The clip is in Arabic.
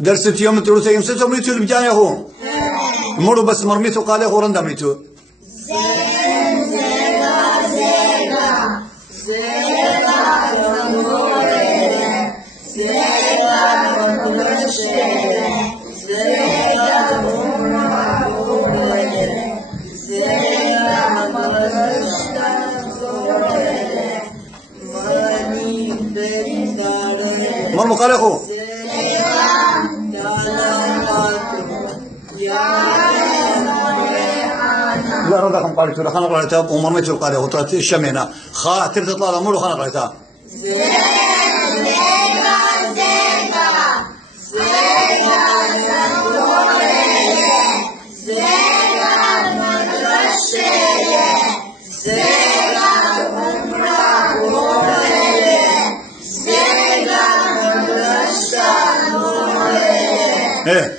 درست يوم تروس يوم ستة مريتو البجاية هو مرو بس مرميتو قال هو رندا مريتو مرمو قال هو لا ردكم قال ترى خنا قرأتها ومرميتو قال هو طلعت الشمينة خاطر تطلع الأمور خنا قرأتها ايه